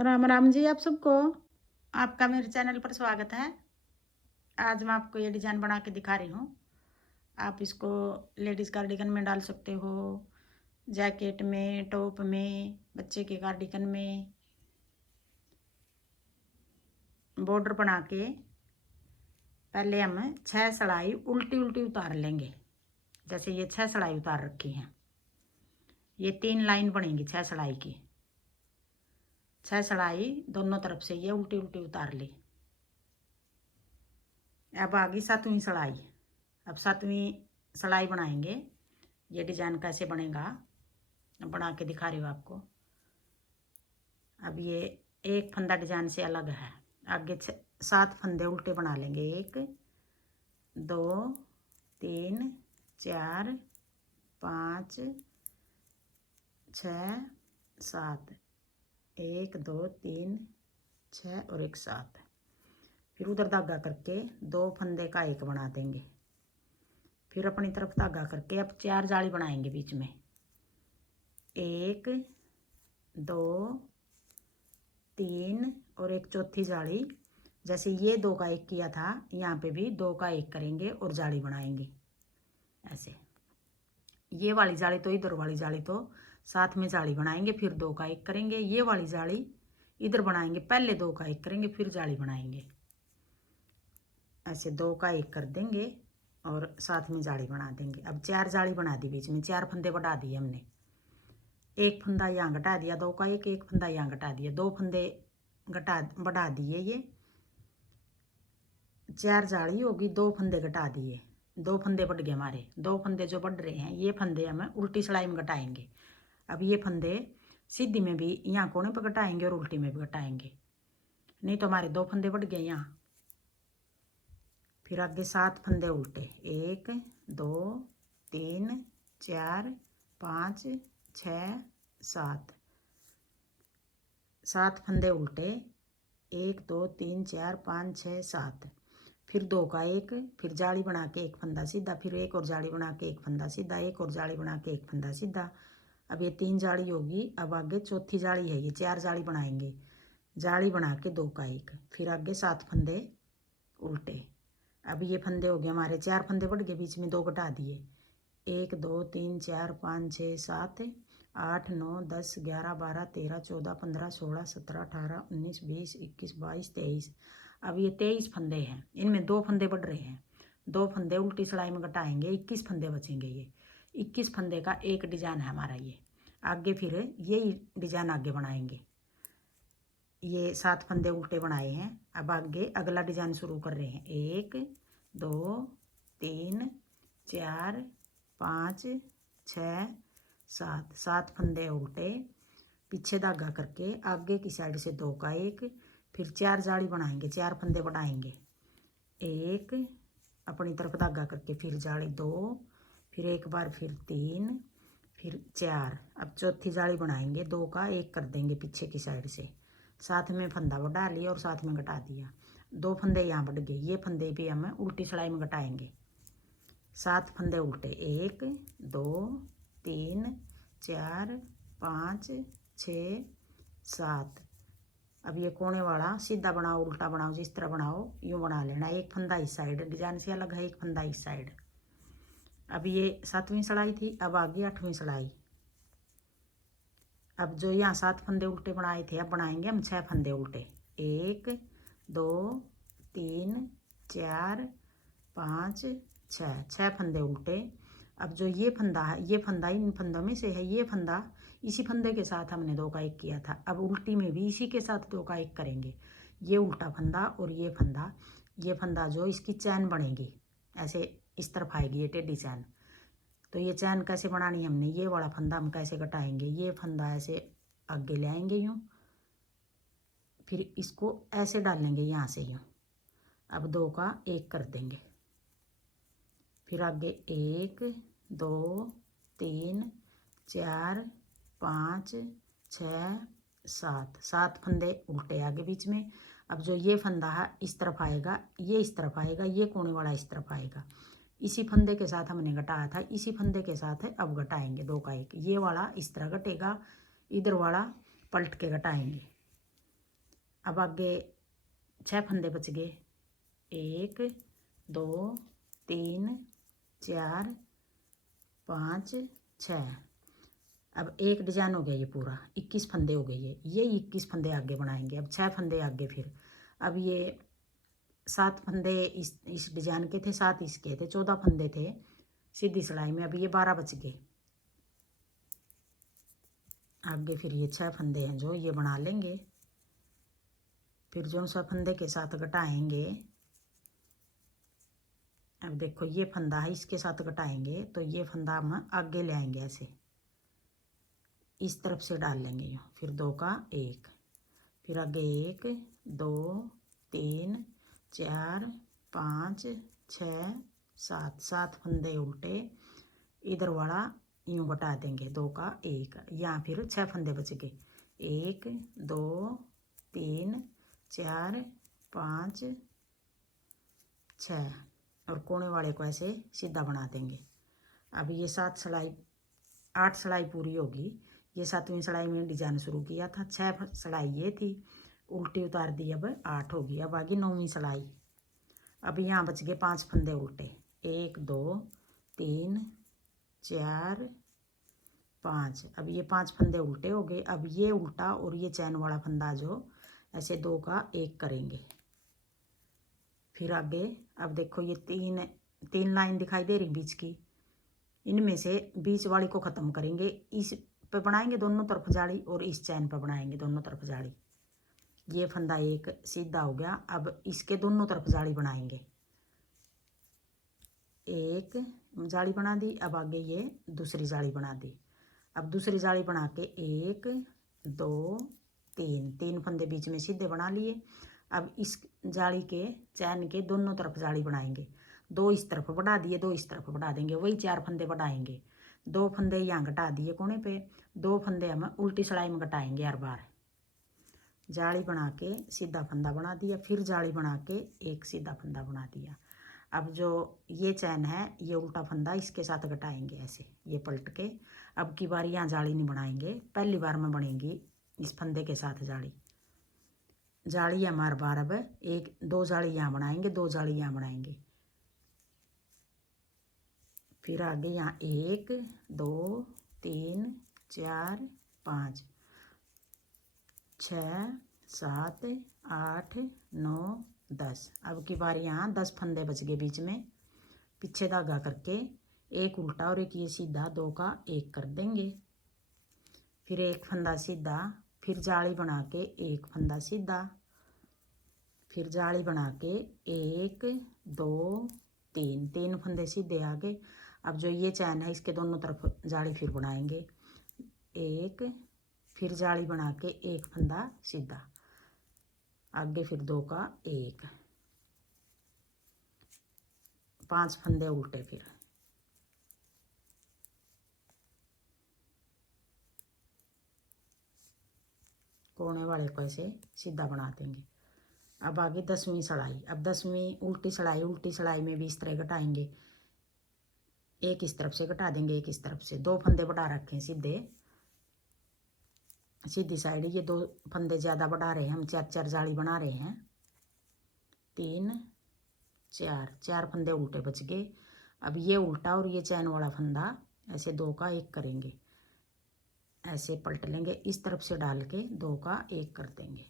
राम राम जी आप सबको। आपका मेरे चैनल पर स्वागत है। आज मैं आपको ये डिज़ाइन बना के दिखा रही हूँ। आप इसको लेडीज़ कार्डिगन में डाल सकते हो, जैकेट में, टॉप में, बच्चे के कार्डिगन में। बॉर्डर बना के पहले हम 6 सिलाई उल्टी उल्टी उतार लेंगे। जैसे ये 6 सिलाई उतार रखी हैं, ये 3 लाइन बनेंगी 6 सिलाई की। 6 सिलाई दोनों तरफ से ये उल्टी उल्टी उतार ली। अब आ गई 7वीं सिलाई। अब 7वीं सिलाई बनाएंगे। ये डिज़ाइन कैसे बनेगा बना के दिखा रही हूँ आपको। अब ये एक फंदा डिज़ाइन से अलग है। आगे 7 फंदे उल्टे बना लेंगे। 1 2 3 4 5 6 7, 1 2 3 6 और एक 7। फिर उधर धागा करके 2 फंदे का एक बना देंगे। फिर अपनी तरफ धागा करके अब 4 जाली बनाएंगे बीच में। 1 2 3 और एक चौथी जाली। जैसे ये 2 का 1 किया था, यहाँ पे भी 2 का 1 करेंगे और जाली बनाएंगे ऐसे। ये वाली जाली तो इधर वाली जाली तो साथ में जाली बनाएंगे, फिर 2 का 1 करेंगे। ये वाली जाली इधर बनाएंगे, पहले 2 का 1 करेंगे फिर जाली बनाएंगे। ऐसे 2 का 1 कर देंगे और साथ में जाली बना देंगे। अब 4 जाली बना दी, बीच में 4 फंदे बढ़ा दिए हमने। एक फंदा यहाँ घटा दिया 2 का 1, एक फंदा यहाँ घटा दिया, 2 फंदे घटा बढ़ा दिए। ये 4 जाली होगी, 2 फंदे घटा दिए, 2 फंदे बढ़ गए हमारे। 2 फंदे जो बढ़ रहे हैं ये फंदे हमें उल्टी सिलाई में घटाएंगे। अब ये फंदे सीधी में भी यहाँ कोने पर घटाएंगे और उल्टी में भी घटाएंगे, नहीं तो हमारे 2 फंदे बढ़ गए यहाँ। फिर आगे 7 फंदे उल्टे। 1 2 3 4 5 6 7, 7 फंदे उल्टे। 1 2 3 4 5 6 7। फिर 2 का 1, फिर जाली बना के एक फंदा सीधा, फिर एक और जाली बना के एक फंदा सीधा, एक और जाली बना के एक फंदा सीधा। अब ये 3 जाली होगी। अब आगे चौथी जाली है, ये 4 जाली बनाएंगे। जाली बना के 2 का 1, फिर आगे 7 फंदे उल्टे। अब ये फंदे हो गए हमारे, 4 फंदे बढ़ गए, बीच में 2 घटा दिए। 1 2 3 4 5 6 7 8 9 10 11 12 13 14 15 16 17 18 19 20 21 22 23। अब ये 23 फंदे हैं, इनमें 2 फंदे बढ़ रहे हैं। 2 फंदे उल्टी सिलाई में घटाएंगे, 21 फंदे बचेंगे। ये 21 फंदे का एक डिजाइन है हमारा ये। आगे फिर यही डिजाइन आगे बनाएंगे। ये 7 फंदे उल्टे बनाए हैं। अब आगे अगला डिजाइन शुरू कर रहे हैं। 1 2 3 4 5 6 7, 7 फंदे उल्टे, पीछे धागा करके आगे की साइड से 2 का 1, फिर 4 जाली बनाएंगे, 4 फंदे बढ़ाएंगे। 1 अपनी तरफ धागा करके फिर जाली 2, फिर एक बार फिर 3, फिर 4। अब चौथी जाली बनाएंगे, 2 का 1 कर देंगे पीछे की साइड से। साथ में फंदा बढ़ा लिया और साथ में घटा दिया। 2 फंदे यहाँ बढ़ गए, ये फंदे भी हमें उल्टी सिलाई में घटाएंगे। 7 फंदे उल्टे। 1 2 3 4 5 6 7। अब ये कोने वाला सीधा बनाओ उल्टा बनाओ, जिस तरह बनाओ यूँ बना लेना। एक फंदा इस साइड, डिजाइन से अलग है, एक फंदा इस साइड। अब ये 7वीं सिलाई थी। अब आ गई 8वीं सिलाई। अब जो यहाँ 7 फंदे उल्टे बनाए थे, अब बनाएंगे हम 6 फंदे उल्टे। 1 2 3 4 5 6, 6 फंदे उल्टे। अब जो ये फंदा है, ये फंदा इन फंदों में से है, ये फंदा इसी फंदे के साथ हमने 2 का 1 किया था। अब उल्टी में भी इसी के साथ 2 का 1 करेंगे। ये उल्टा फंदा और ये फंदा जो इसकी चैन बनेगी ऐसे, इस तरफ आएगी ये टेढ़ी चैन। तो ये चैन कैसे बनानी हमने, ये वाला फंदा हम कैसे घटाएंगे। ये फंदा ऐसे आगे ले आएंगे यूँ, फिर इसको ऐसे डालेंगे यहाँ से यूँ। अब 2 का 1 कर देंगे। फिर आगे 1 2 3 4 5 6 7, 7 फंदे उल्टे आगे बीच में। अब जो ये फंदा है इस तरफ आएगा, ये इस तरफ आएगा, ये कोने वाला इस तरफ आएगा। इसी फंदे के साथ हमने घटाया था, इसी फंदे के साथ है अब घटाएंगे 2 का 1। ये वाला इस तरह घटेगा, इधर वाला पलट के घटाएंगे। अब आगे 6 फंदे बच गए, 1 2 3 4 5 6। अब एक डिजाइन हो गया ये पूरा, 21 फंदे हो गए ये 21 फंदे आगे बनाएंगे। अब 6 फंदे आगे फिर, अब ये 7 फंदे इस डिजाइन के थे, 7 इसके थे, 14 फंदे थे सीधी सिलाई में। अब ये 12 बच गए आगे। फिर ये 6 फंदे हैं जो ये बना लेंगे। फिर जो सा फंदे के साथ घटाएंगे, अब देखो ये फंदा है, इसके साथ घटाएंगे तो ये फंदा हम आगे ले आएंगे, ऐसे इस तरफ से डाल लेंगे यूँ। फिर 2 का 1, फिर आगे 1 2 3 4 5 6 7, 7 फंदे उल्टे, इधर वाला यूँ घटा देंगे 2 का 1। यहाँ फिर 6 फंदे बच गए, 1 2 3 4 5 6, और कोने वाले को ऐसे सीधा बना देंगे। अब ये 8 सिलाई पूरी होगी। ये 7वीं सिलाई में डिजाइन शुरू किया था, 6 सिलाई ये थी, उल्टी उतार दी, अब 8 होगी। अब आगे 9वीं सिलाई। अब यहाँ बच गए 5 फंदे उल्टे, 1 2 3 4 5। अब ये 5 फंदे उल्टे हो गए। अब ये उल्टा और ये चैन वाला फंदा जो ऐसे 2 का 1 करेंगे। फिर आगे अब देखो ये तीन लाइन दिखाई दे रही बीच की, इनमें से बीच वाली को ख़त्म करेंगे, इस पे बनाएंगे दोनों तरफ जाली और इस चैन पे बनाएंगे दोनों तरफ जाली। ये फंदा एक सीधा हो गया। अब इसके दोनों तरफ जाली बनाएंगे, एक जाली बना दी। अब आगे ये दूसरी जाली बना दी। अब दूसरी जाली बना के 1 2 3, 3 फंदे बीच में सीधे बना लिए। अब इस जाली के चैन के दोनों तरफ जाली बनाएंगे, 2 इस तरफ बढ़ा दिए, 2 इस तरफ बढ़ा देंगे, वही 4 फंदे बढ़ाएंगे। 2 फंदे यहाँ घटा दिए कोने पे, 2 फंदे हम उल्टी सिलाई में घटाएंगे हर बार। जाली बना के सीधा फंदा बना दिया, फिर जाली बना के एक सीधा फंदा बना दिया। अब जो ये चैन है ये उल्टा फंदा इसके साथ घटाएंगे ऐसे, ये पलट के। अब की बार यहाँ जाली नहीं बनाएंगे, पहली बार में बनेगी इस फंदे के साथ जाली। जाली हमारे बार अब 1 2 जाली यहाँ बनाएंगे, 2 जाली यहाँ बनाएंगे। फिर आगे यहाँ 1 2 3 4 5 6 7 8 9 10। अब की बार यहाँ 10 फंदे बच गए बीच में, पीछे धागा करके एक उल्टा और एक ये सीधा, 2 का 1 कर देंगे। फिर एक फंदा सीधा, फिर जाली बना के एक फंदा सीधा, फिर जाली बना के 1 2 3, 3 फंदे सीधे आगे। अब जो ये चैन है इसके दोनों तरफ जाली फिर बनाएंगे, एक, फिर जाली बना के एक फंदा सीधा आगे, फिर 2 का 1, 5 फंदे उल्टे, फिर कोने वाले को ऐसे सीधा बना देंगे। अब आगे 10वीं सिलाई। अब 10वीं उल्टी सिलाई, उल्टी सिलाई में भी इस तरह घटाएंगे, एक इस तरफ से घटा देंगे, एक इस तरफ से। 2 फंदे बढ़ा रखे हैं सीधे, सीधी साइड ये 2 फंदे ज़्यादा बढ़ा रहे हैं हम, 4 जाली बना रहे हैं, 3 4, 4 फंदे उल्टे बच गए। अब ये उल्टा और ये चैन वाला फंदा ऐसे 2 का 1 करेंगे, ऐसे पलट लेंगे, इस तरफ से डाल के 2 का 1 कर देंगे।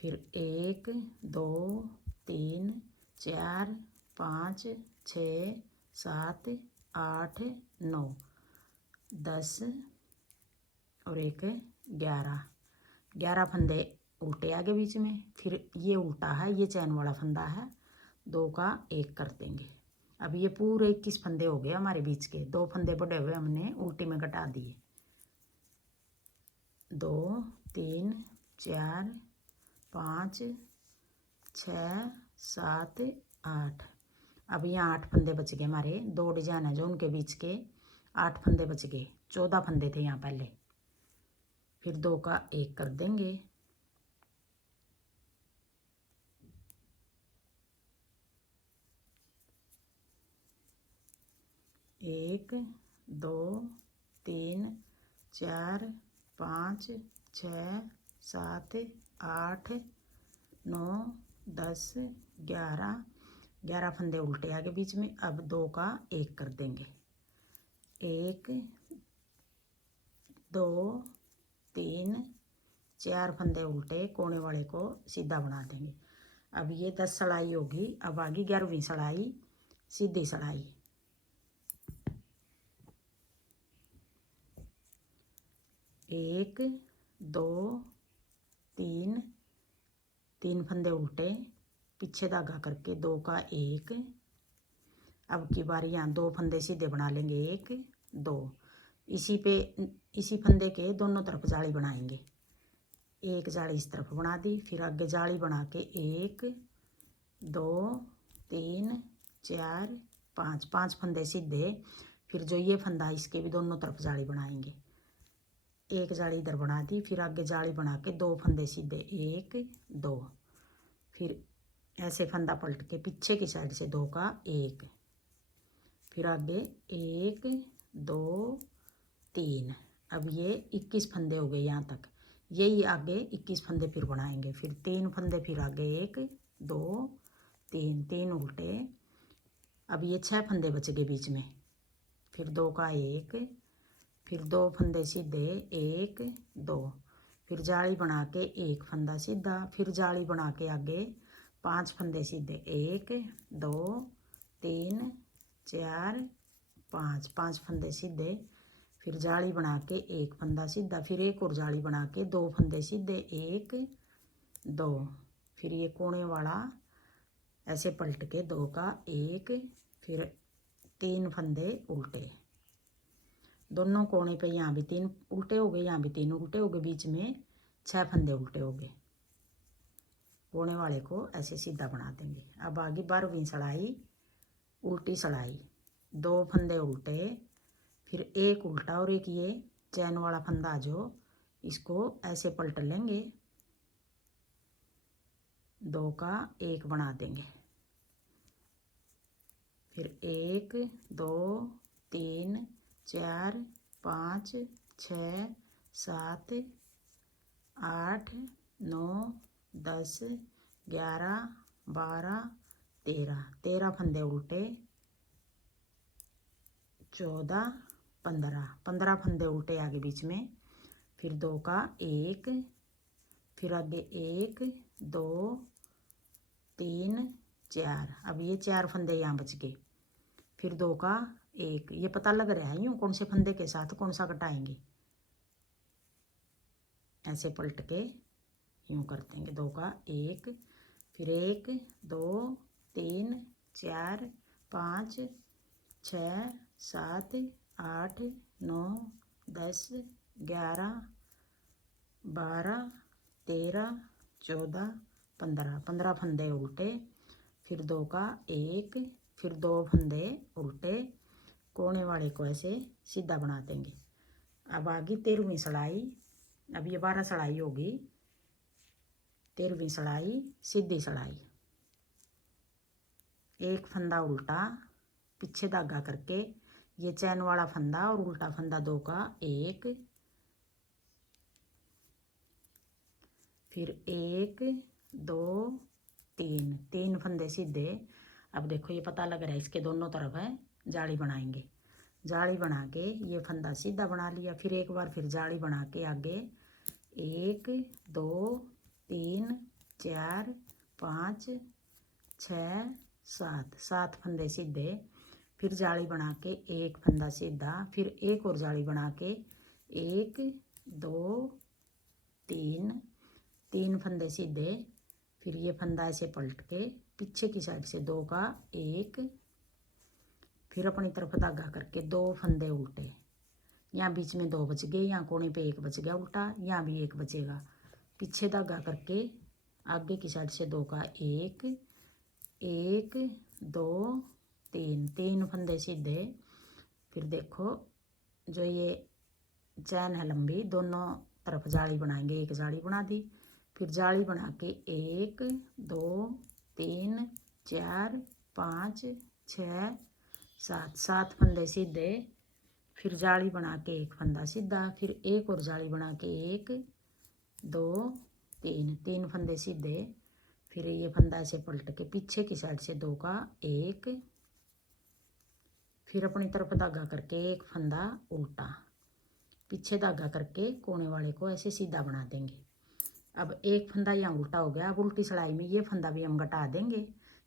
फिर 1 2 3 4 5 6 7 8 9 10 और एक 11 फंदे उल्टे आगे बीच में। फिर ये उल्टा है, ये चैन वाला फंदा है, 2 का 1 कर देंगे। अब ये पूरे 21 फंदे हो गए हमारे बीच के, 2 फंदे बढ़े हुए हमने उल्टी में घटा दिए, 2 3 4 5 6 7 8। अब यहाँ 8 फंदे बच गए हमारे, 2 डिजाइन है जो उनके बीच के 8 फंदे बच गए, 14 फंदे थे यहाँ पहले। फिर 2 का 1 कर देंगे, 1 2 3 4 5 6 7 8 9 10 11 11 फंदे उल्टे आगे बीच में। अब 2 का 1 कर देंगे। 1 2 3 4 फंदे उल्टे कोने वाले को सीधा बना देंगे। अब ये 10 सलाई होगी। अब आगे 11वीं सलाई सीधी सलाई। 1 2 3 3 फंदे उल्टे पीछे धागा करके 2 का 1। अब की बारी यहाँ 2 फंदे सीधे बना लेंगे। 1 2 इसी फंदे के दोनों तरफ जाली बनाएंगे। एक जाली इस तरफ बना दी, फिर आगे जाली बना के 1 2 3 4 5 5 फंदे सीधे। फिर जो ये फंदा इसके भी दोनों तरफ जाली बनाएंगे। एक जाली इधर बना दी, फिर आगे जाली बना के 2 फंदे सीधे 1 2। फिर ऐसे फंदा पलट के पीछे की साइड से 2 का 1। फिर आगे 1 2 3। अब ये 21 फंदे हो गए यहाँ तक। यही आगे 21 फंदे फिर बनाएंगे। फिर 3 फंदे, फिर आगे 1 2 3 3 उल्टे। अब ये 6 फंदे बच गए बीच में। फिर 2 का 1, फिर 2 फंदे सीधे 1 2। फिर जाली बना के 1 फंदा सीधा, फिर जाली बना के आगे 5 फंदे सीधे 1 2 3 4 5 5 फंदे सीधे। फिर जाली बना के 1 फंदा सीधा, फिर एक और जाली बना के 2 फंदे सीधे 1 2। फिर ये कोने वाला ऐसे पलट के 2 का 1। फिर 3 फंदे उल्टे दोनों कोने पे। यहाँ भी 3 उल्टे हो गए, यहाँ भी 3 उल्टे हो गए, बीच में 6 फंदे उल्टे हो गए। कोने वाले को ऐसे सीधा बना देंगे। अब आगे 12वीं सलाई उल्टी सलाई। 2 फंदे उल्टे, फिर एक उल्टा और एक ये चैन वाला फंदा जो इसको ऐसे पलट लेंगे। 2 का 1 बना देंगे। फिर 1 2 3 4 5 6 7 8 9 10 11 12 13 13 फंदे उल्टे 14 15 15 फंदे उल्टे आगे बीच में। फिर 2 का 1, फिर आगे 1 2 3 4। अब ये 4 फंदे यहाँ बच गए। फिर 2 का 1। ये पता लग रहा है यूँ कौन से फंदे के साथ कौन सा कटाएंगे। ऐसे पलट के यूँ कर देंगे। 2 का 1, फिर 1 2 3 4 5 6 7 8 9 10 11 12 13 14 15 15 फंदे उल्टे। फिर 2 का 1, फिर 2 फंदे उल्टे कोने वाले को ऐसे सीधा बना देंगे। अब आगे 13वीं सलाई। अब ये 12 सलाई होगी। 13वीं सलाई सीधी सलाई। एक फंदा उल्टा पीछे धागा करके ये चैन वाला फंदा और उल्टा फंदा 2 का 1। फिर 1 2 3 3 फंदे सीधे। अब देखो ये पता लग रहा है इसके दोनों तरफ है जाली बनाएंगे। जाली बना के ये फंदा सीधा बना लिया। फिर एक बार फिर जाली बना के आगे 1 2 3 4 5 6 7 7 फंदे सीधे। फिर जाली बना के 1 फंदा सीधा, फिर एक और जाली बना के 1 2 3 3 फंदे सीधे। फिर ये फंदा ऐसे पलट के पीछे की साइड से 2 का 1। फिर अपनी तरफ धागा करके 2 फंदे उल्टे। यहाँ बीच में 2 बच गए, यहाँ कोने पे 1 बच गया उल्टा, यहाँ भी 1 बचेगा। पीछे धागा करके आगे की साइड से 2 का 1 1 2 3 3 फंदे सीधे। फिर देखो जो ये चैन है लंबी, दोनों तरफ जाली बनाएंगे। एक जाली बना दी, फिर जाली बना के 1 2 3 4 5 6 7 7 फंदे सीधे। फिर जाली बना के 1 फंदा सीधा, फिर एक और जाली बना के 1 2 3 3 फंदे सीधे, फिर ये फंदा ऐसे पलट के पीछे की साइड से 2 का 1, फिर अपनी तरफ धागा करके एक फंदा उल्टा, पीछे धागा करके कोने वाले को ऐसे सीधा बना देंगे। अब एक फंदा यहाँ उल्टा हो गया। अब उल्टी सिलाई में ये फंदा भी हम घटा देंगे,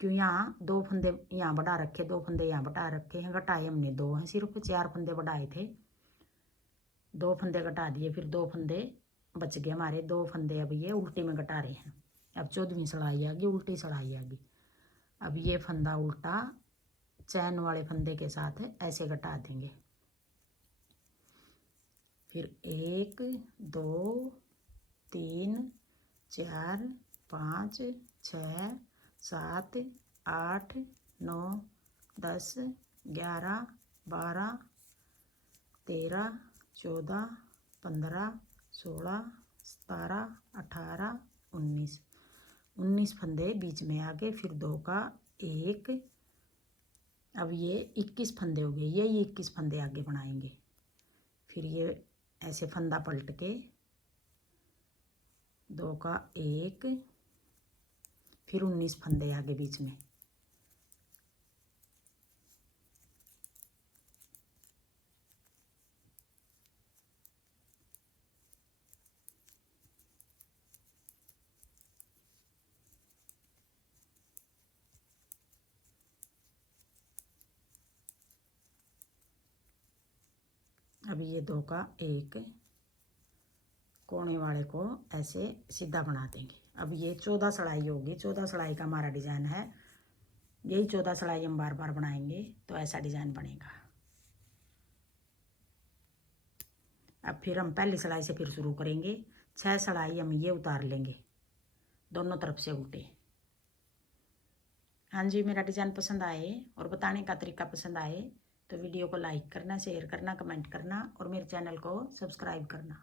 क्यों यहाँ 2 फंदे यहाँ बढ़ा रखे, 2 फंदे यहाँ बढ़ा रखे हैं। घटाए हमने 2 हैं, सिर्फ 4 फंदे बढ़ाए थे, 2 फंदे घटा दिए, फिर 2 फंदे बच गए हमारे, 2 फंदे अब ये उल्टी में घटा रहे हैं। अब 14वीं सिलाई आ गई, उल्टी सिलाई आ गई। अब ये फंदा उल्टा चैन वाले फंदे के साथ ऐसे घटा देंगे। फिर 1 2 3 4 5 6 7 8 9 10 11 12 13 14 15 16 17 18 19 19 फंदे बीच में आ गए, फिर 2 का 1। अब ये 21 फंदे हो गए, ये 21 फंदे आगे बनाएंगे। फिर ये ऐसे फंदा पलट के 2 का 1, फिर 19 फंदे आगे बीच में। अब ये 2 का 1 कोने वाले को ऐसे सीधा बना देंगे। अब ये 14 सिलाई होगी, 14 सिलाई का हमारा डिज़ाइन है। यही 14 सिलाई हम बार बार बनाएंगे तो ऐसा डिज़ाइन बनेगा। अब फिर हम पहली सिलाई से फिर शुरू करेंगे। 6 सिलाई हम ये उतार लेंगे दोनों तरफ से उल्टे। हाँ जी, मेरा डिज़ाइन पसंद आए और बताने का तरीका पसंद आए तो वीडियो को लाइक करना, शेयर करना, कमेंट करना और मेरे चैनल को सब्सक्राइब करना।